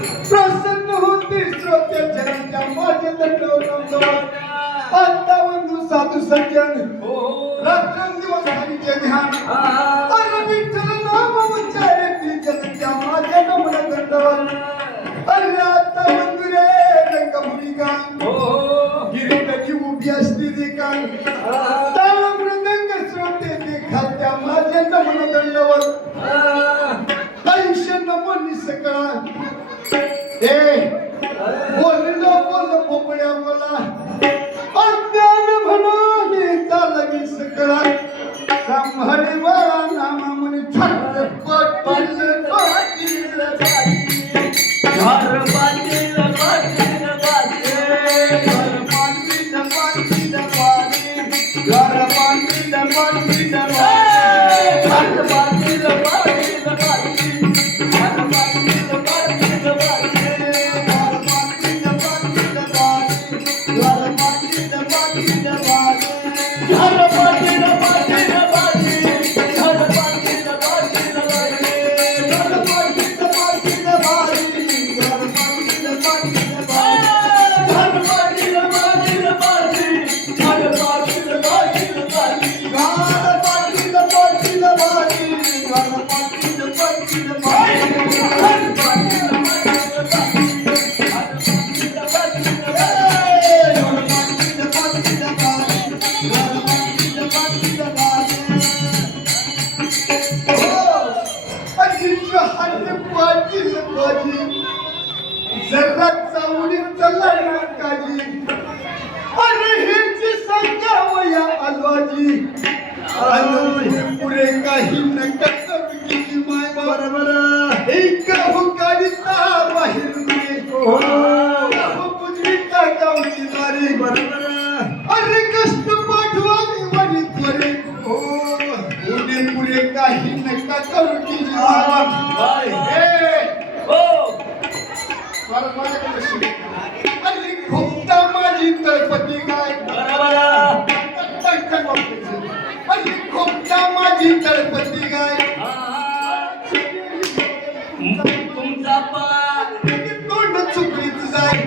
प्रसन्न होते श्रोते जनता माझे दंडवत आता बंधू साधू सज्जन रात्रंदिवस हरीचे ध्यान. अरे विठ्ठल नाम उच्चारे ती जनता माझे नमन दंडवत अरे आता बंधू रे रंगभूमिका गिरीटची उभी असलेली काय ताळ मृदंग श्रोते ते खात्या माझे नमन दंडवत आयुष्य नमन सकळा Yeah. रक्ता उडीत चाललाय अरे ह्याची संख्या वया अलवाजी अलवाजी पुरे काही न कसब किती माय बरोबर एक हो. काडी तार बाहेर हो. बरोबर अरे कष्ट पाठवावी वरी त्वरे हो. पुढे पुरे काही खूपदा माझी तळपती काय खूपदा माझी तळपती काय तुमचा तोंड चुकलीत जाय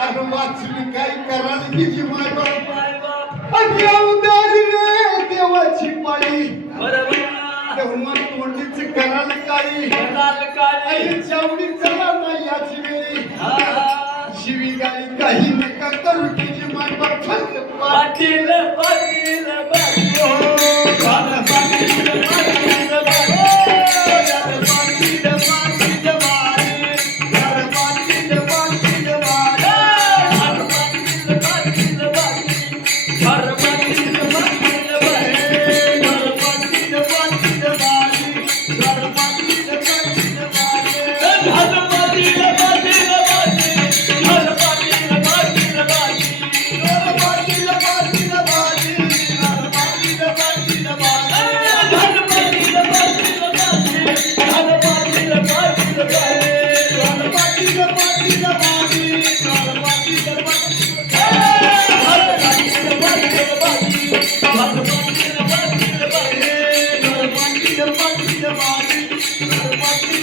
अरे वाचली काय कराल तिची माय बाप अरे अवतारी रे देवाची पाळी तेव्हा तोंडीच कराल काळी. लाल काळी. चावडी चला नाही. পাখিলে পাখি